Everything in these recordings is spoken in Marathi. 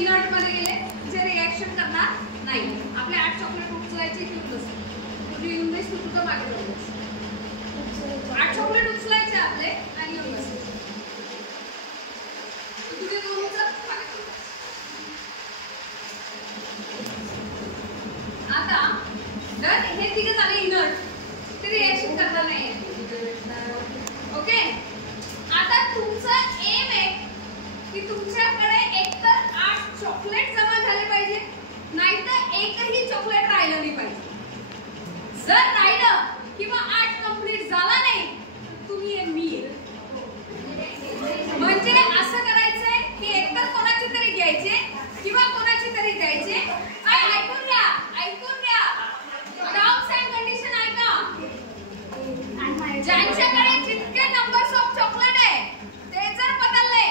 इनर्ट मध्ये गेले, जे रिॲक्शन करणार नाही. आपले 8 चॉकलेट उचलायचे की तू येऊन देस, तू तुझं मागे जाऊन देस. 8 चॉकलेट उचलायचे आपले आणि येऊन बसायचे. तुझे 2 उचल. आता जर हे तिघे झाले इनर्ट, ते रिॲक्शन करणार नाही. ओके, आता तुमचं एम आहे की तुमच्याकडे एकतर 8 चॉकलेट जमा झाले पाहिजे, नाहीतर एकही चॉकलेट राहिलं नाही पाहिजे. जर राहिलं किंवा 8 कंप्लीट झाला नाही, तुम्ही आहे मी आहे. म्हणजे असं करायचंय की एकतर कोणाचे तरी घ्यायचे किंवा कोणाचे तरी द्यायचे. ऐकून घ्या, ऐकून घ्या. टर्म्स अँड कंडिशन ऐका. ज्यांच्याकडे जितके नंबर्स ऑफ चॉकलेट आहे ते जर बदलले,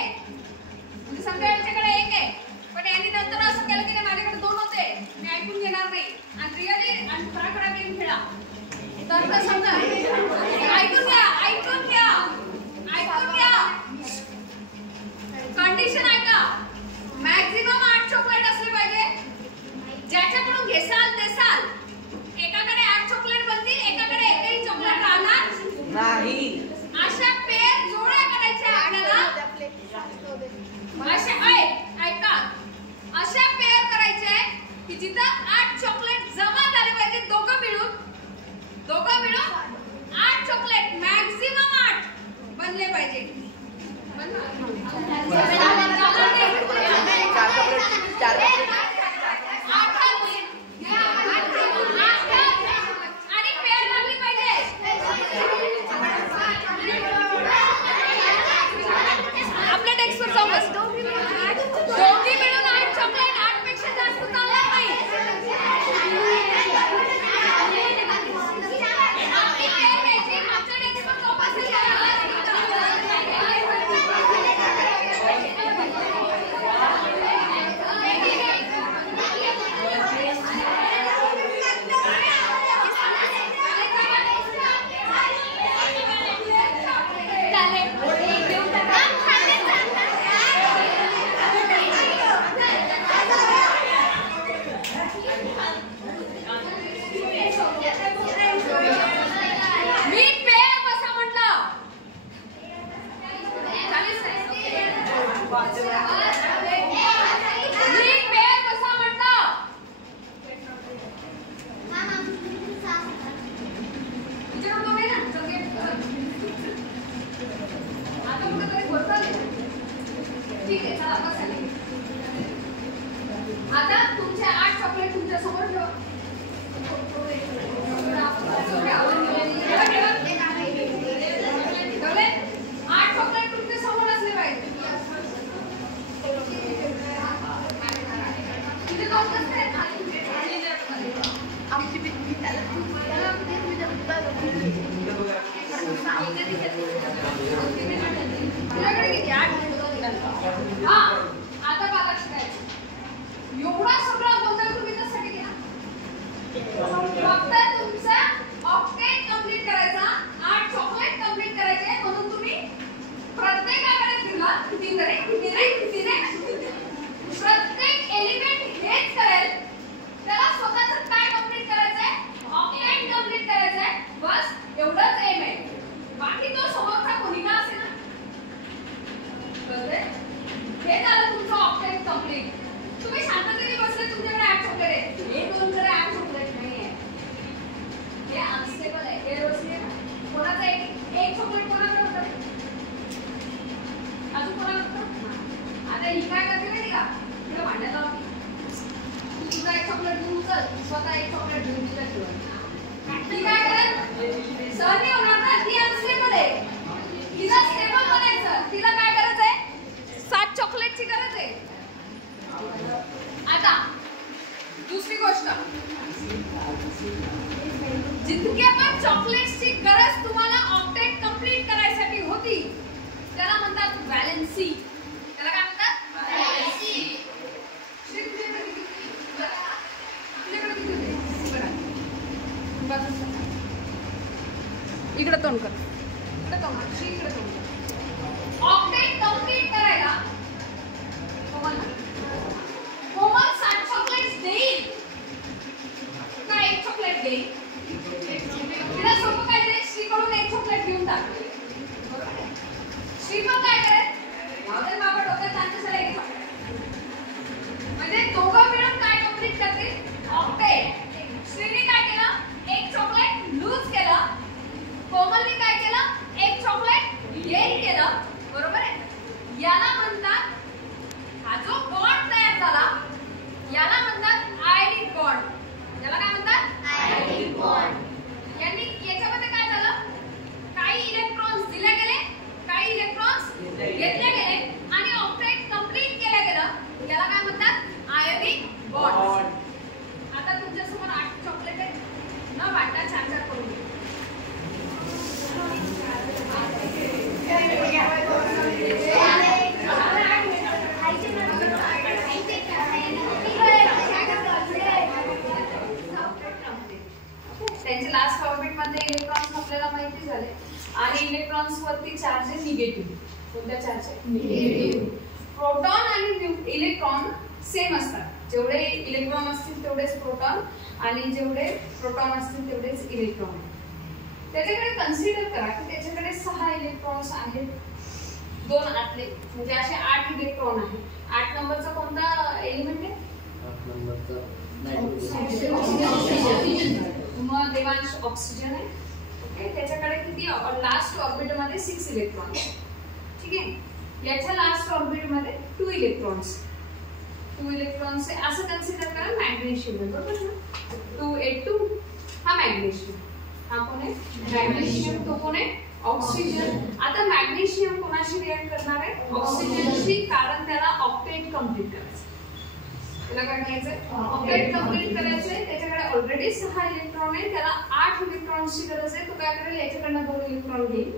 म्हणजे समजा यांच्याकडे 1 आहे पण यांनी नंतर असं केलं की माझ्याकडे 2 होते, मी ऐकून घेणार नाही आणि रिअली आणि फराफरा गेम खेळा, तर समजा ऐकून घ्या, ऐकून घ्या, ऐकून घ्या. कंडिशन ऐका. मॅक्झिमम 8 चॉकलेट असले पाहिजे. ज्याच्याकडून घेसाल देसाल, एकाकडे 8 चॉकलेट बनतील, एकाकडे एकही चॉकलेट राहणार नाही. अशा पेअर जोड्या करायच्या आपल्याला. अशा ऐका, अशा पेअर करायच्या की जिथं 8 चॉकलेट जमा झाले पाहिजे. दोघं मिळून 8 चॉकलेट, मॅक्झिमम 8 बनले पाहिजे. आपल्या डेस्कवर जाऊन बस. दोघी मिळून 8 चॉकलेट, 8 पेक्षा जास्त चालणार नाही. आपली पेअर घ्यायची, आमच्या डेस्कवर जाऊन बसायचं. ठीक आहे, चला बसा. आता तुमचे 8 चॉकलेट तुमच्या समोर ठेवा. 8 चॉकलेट तुमच्या समोर असले पाहिजे. तिथे दोन कसं आमची आता बघा शिकायचं. एवढा सगळा गोंधळ तुम्ही कशासाठी केला? फक्त तुमचा ऑक्टेट कंप्लीट करायचा, 8 चॉकलेट कंप्लीट करायचे. म्हणून तुम्ही प्रत्येकाकडे फिरला. प्रत्येक एलिमेंट हेच करेल. त्याला स्वतःच काय कंप्लीट करायचंय? ऑक्टेट कंप्लीट करायचंय. बस एवढंच एम आहे. बाकी तो समोरचा कोणी का असेल ना, हे झालं तुमचं ऑक्टेट कंप्लीट. तुम्ही शांततेने बसले, तुमच्याकडे 8 चॉकलेट आहे. हे 2 कडे 8 चॉकलेट नाहीये. हे अनस्टेबल आहे. हे रोसले कोणाचं एक चॉकलेट कोणाकडे होतं, अजून कोणाला होतं. आता ही काय करते माहिती का, तिला भांडायला लावते. तुझा 1 चॉकलेट घेऊन चल, स्वतः 1 चॉकलेट घेऊन तिला ठेवा. ती काय करेल? सहनी होणार ना, ती अनस्टेबल आहे. तिला स्टेबल बनायचं. तिला काय करायचंय? 7 चॉकलेटची गरज आहे. आता दुसरी गोष्ट, जितकी आपण चॉकलेट्सची गरज तुम्हाला ऑक्टेट कंप्लीट करायसाठी होती, त्याला म्हणतात व्हॅलेन्सी. त्याला काय म्हणतात? व्हॅलेन्सी. इकडे तोंड कर, इकडे तोंड कर, इकडे तोंड कर. ऑक्टेट कंप्लीट करायला तुम्हाला चॉकलेट घेईल. तिला सोपं काय ते श्रीकडून एक चॉकलेट घेऊन टाकले. बरोबर आहे. श्री पण काय करेल? तर बाबा डोक्यात त्यांच्यासाठी एक चॉकलेट. म्हणजे दोघं मिळून काय कंप्लीट करतील? ऑक्टेट. श्रीने काय केलं? एक चॉकलेट लूज केलं. कोमलने काय केलं? एक चॉकलेट गेन केलं. बरोबर आहे. याला म्हणतात, हा जो बॉन्ड तयार झाला याला म्हणतात आयोनिक बॉन्ड. याला काय म्हणतात? Ionic bond. यांनी याच्यामध्ये काय झालं? काही इलेक्ट्रॉन्स दिले गेले, काही इलेक्ट्रॉन्स घेतले गेले आणि ऑक्टेट कंप्लीट केलं गेलं. याला काय म्हणतात? Ionic bond. आता तुमच्या समोर 8 चॉकलेट आहेत. न वाटा 4-4 करून घ्या. त्यांचे लास्ट ऑर्बिट मध्ये इलेक्ट्रॉन्स आपल्याला माहिती झाले आणि इलेक्ट्रॉन्स वरती चार्ज आहे निगेटिव्ह. कोणत्या चार्ज आहे? निगेटिव्ह. प्रोटॉन आणि इलेक्ट्रॉन सेम असतात. जेवढे इलेक्ट्रॉन असतील तेवढेच प्रोटॉन आणि जेवढे प्रोटॉन असतील तेवढेच इलेक्ट्रॉन. त्याच्याकडे कन्सिडर करा की त्याच्याकडे 6 इलेक्ट्रॉन्स आहेत. 2 आतले म्हणजे असे 8 इलेक्ट्रॉन आहेत. 8 नंबरचा कोणता एलिमेंट आहे? 8 नंबरचा मग देवांश ऑक्सिजन आहे. ओके. त्याच्याकडे किती? लास्ट ऑर्बिट मध्ये 6 इलेक्ट्रॉन. ठीक आहे. याच्या लास्ट ऑर्बिट मध्ये 2 इलेक्ट्रॉन्स. 2 इलेक्ट्रॉन्स असं कन्सिडर करा. मॅग्नेशियम आहे. बरोबर ना? 2A2 हा मॅग्नेशियम. हा कोण आहे? मॅग्नेशियम. तो कोण आहे? ऑक्सिजन. आता मॅग्नेशियम कोणाशी रिएक्ट करणार आहे? ऑक्सिजनशी. कारण त्याला ऑक्टेट कंप्लीट करायचं. त्याला काय करायचं? ऑक्टेट कंप्लीट करायचंय. त्याच्याकडे ऑलरेडी 6 इलेक्ट्रॉन आहे. त्याला 8 इलेक्ट्रॉन्सची गरज आहे. तो काय करेल? याच्याकडनं 2 इलेक्ट्रॉन घेईल.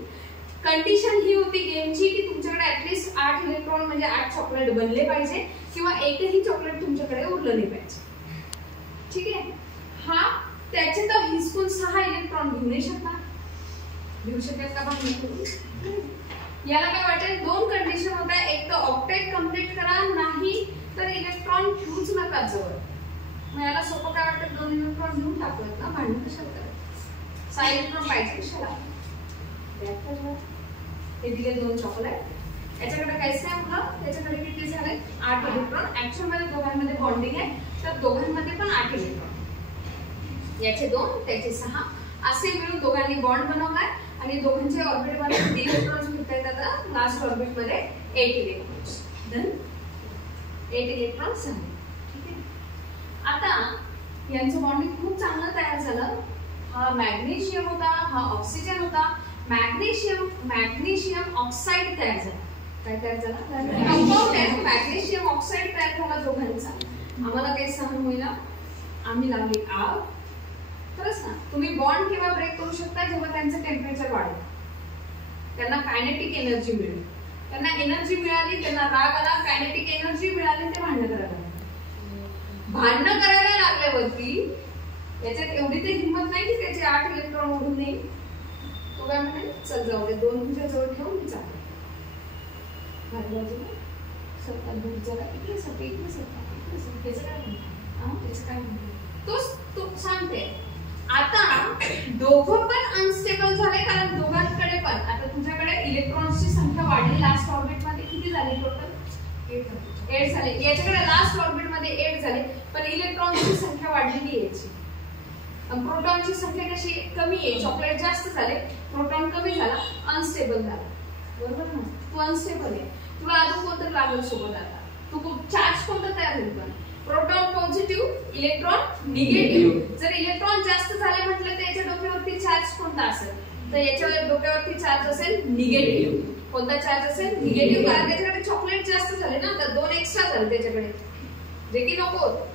कंडिशन ही होती गेमची की तुमच्याकडे ऍटलीस्ट 8 इलेक्ट्रॉन म्हणजे 8 चॉकलेट बनले पाहिजे किंवा एकही चॉकलेट तुमच्याकडे उरलं नाही पाहिजे. ठीक आहे. हा त्याचे तर हिसकून 6 इलेक्ट्रॉन घेऊ नाही शकणार. घेऊ शकेल का? याला काय वाटेल? 2 कंडिशन होत्या. एक तर ऑक्टेट कंप्लीट करा, नाही तर इलेक्ट्रॉन घेऊच नका जवळ. मग याला सोपं काय वाटतं? 2 इलेक्ट्रॉन घेऊन टाकूयात ना. भांडण कशाला करायचं? 6 इलेक्ट्रॉन पाहिजे कशाला? हे दिले 2 चॉकलेट. याच्याकडे काहीच नाही उरलं. त्याच्याकडे किती झाले? 8 इलेक्ट्रॉन. ऍक्च्युअल मध्ये दोघांमध्ये बॉन्डिंग आहे तर दोघांमध्ये पण 8 इलेक्ट्रॉन. याचे 2 त्याचे 6 असे मिळून दोघांनी बॉन्ड बनवलाय आणि दोघांच्या ऑर्बिट मध्ये किती इलेक्ट्रॉन्स भेटतात? आता लास्ट ऑर्बिट मध्ये 8 इलेक्ट्रॉन्स. डन. 8 इलेक्ट्रॉन्स झाले. ठीक आहे. आता यांचं बॉन्डिंग खूप चांगलं तयार झालं. हा मॅग्नेशियम होता, हा ऑक्सिजन होता. मॅग्नेशियम ऑक्साईड तयार झाला. काय तयार झाला? कंपाऊंड आहे. मॅग्नेशियम ऑक्साईड तयार झाला दोघांचा. आम्हाला काही सहन होईना. आम्ही लावली आग. खरंच ना. तुम्ही बॉन्ड केव्हा ब्रेक करू शकता? जेव्हा त्यांचं टेम्परेचर वाढेल. त्यांना कायनेटिक एनर्जी मिळेल. त्यांना एनर्जी मिळाली, त्यांना राग आला, कायनेटिक एनर्जी मिळाली, ते भांडण करायला लागले. भांडण करायला लागल्यावरती याच्यात एवढी तर हिंमत नाही की त्याचे 8 इलेक्ट्रॉन उडून नाही. तो काय म्हणेल? चल जाऊ दे, 2 तुझ्या जवळ ठेवून मी चालतो. बाजूला सत्ता दूर जरा इकडे सत्ता, इकडे सत्ता, इकडे सत्ता. त्याचं काय म्हणतो? त्याचं काय म्हणतो? तो सांगते. आता दोघं पण अनस्टेबल झाले कारण दोघांकडे पण आता तुझ्याकडे इलेक्ट्रॉन्सची संख्या वाढली. लास्ट ऑर्बिट मध्ये किती झाली? टोटल 8 झाले. याच्याकडे लास्ट ऑर्बिट मध्ये 8 झाले पण इलेक्ट्रॉन्सची संख्या वाढलेली आहे याची. प्रोटॉनची संख्या कशी? कमी आहे. चॉकलेट जास्त झाले, प्रोटॉन कमी झाला, अनस्टेबल झाला. बरोबर ना? तू अनस्टेबल आहे. तुला अजून कोणतं लागेल सोबत? आता तू चार्ज कोणता तयार होईल? पण प्रोटॉन पॉझिटिव्ह, इलेक्ट्रॉन निगेटिव्ह. जर इलेक्ट्रॉन जास्त झाले म्हटलं तर याच्या डोक्यावरती चार्ज कोणता असेल? तर याच्या डोक्यावरती चार्ज असेल निगेटिव्ह. कोणता चार्ज असेल? निगेटिव्ह. कारण त्याच्याकडे चॉकलेट जास्त झाले ना, तर 2 एक्स्ट्रा झाले त्याच्याकडे, जे की नको होतं.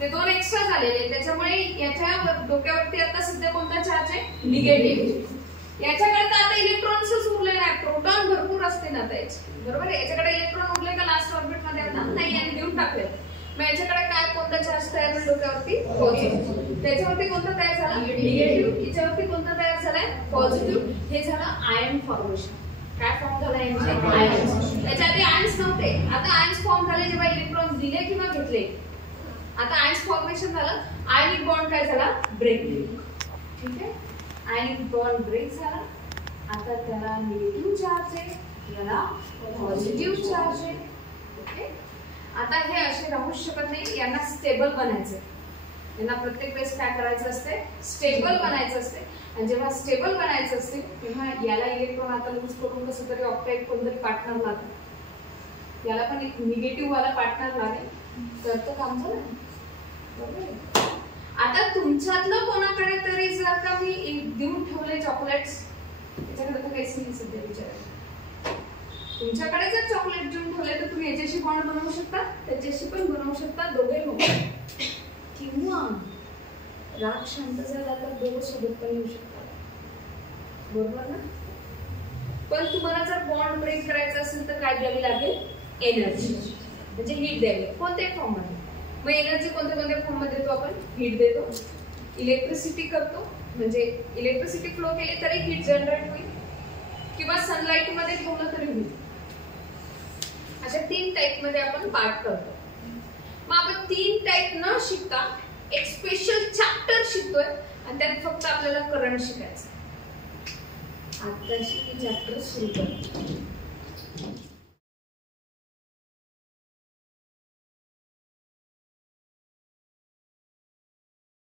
ते 2 एक्स्ट्रा झालेले, त्याच्यामुळे याच्या डोक्यावरती आता सध्या कोणता चार्ज आहे? निगेटिव्ह. याच्याकडे तर आता इलेक्ट्रॉन्सच उरलेले आहेत. प्रोटॉन भरपूर असते ना त्याचे. बरोबर आहे. याच्याकडे इलेक्ट्रॉन उरले का लास्ट ऑर्बिट मध्ये? आता नाही, आणि देऊन टाकले. मग याच्याकडे काय कोणता चार्ज तयार होईल? डोक्यावरती पॉझिटिव्ह. त्याच्यावरती कोणता तयार झाला? निगेटिव्ह. याच्यावरती कोणता तयार झालाय? पॉझिटिव्ह. हे झालं आयन फॉर्मेशन. काय फॉर्म झाला यांचे? आयन्स. त्याच्या आधी आयन्स नव्हते. आता आयन्स फॉर्म झाले जेव्हा इलेक्ट्रॉन दिले किंवा घेतले. आता आयन्स फॉर्मेशन झालं, आयनिक बॉन्ड काय झाला, ब्रेक. ठीक आहे, आयनिक बॉन्ड ब्रेक झाला. आता त्याला निगेटिव्ह चार्ज आहे, याला पॉझिटिव्ह चार्ज आहे. ओके, आता हे असे राहू शकत नाही, यांना स्टेबल बनायचंय. यांना प्रत्येक वेळेस काय करायचं असते, स्टेबल बनायचं असते. आणि जेव्हा स्टेबल बनायचं असते तेव्हा याला इलेक्ट्रॉन आता लूज करून कसं तरी ऑक्साईड कोणतरी पार्टनर लागेल, याला पण एक निगेटिव्ह वाला पार्टनर लागेल, तर तो काम झालं. बरोबर. आता तुमच्यातलं कोणाकडे तरी जर का मी देऊन ठेवले चॉकलेट्स, त्याच्याकडे तर काहीच नाही सध्या विचारायला. तुमच्याकडे जर चॉकलेट देऊन ठेवले तर तुम्ही याच्याशी बॉन्ड बनवू शकता, त्याच्याशी पण बनवू शकता, दोघे मिळून. किंवा राग शांत झाला तर दोघं सोबत पण येऊ शकतात. बरोबर ना. पण तुम्हाला जर बॉन्ड ब्रेक करायचं असेल तर काय द्यावी लागेल, एनर्जी, म्हणजे हीट द्यावी. कोणत्याही फॉर्म मध्ये. मग एनर्जी कोणत्या कोणत्या फॉर्म मध्ये देतो आपण, हीट देतो, इलेक्ट्रिसिटी करतो, म्हणजे इलेक्ट्रिसिटी फ्लो केली तरी हीट जनरेट होईल, किंवा सनलाइट मध्ये ठेवलं तरी होईल. अशा 3 टाइप मध्ये आपण पार्ट करतो. मग आपण 3 टाइप न शिकता एक स्पेशल चॅप्टर शिकतोय आणि त्यात फक्त आपल्याला करंट शिकायचं. आताशी चॅप्टर सुरू करतो.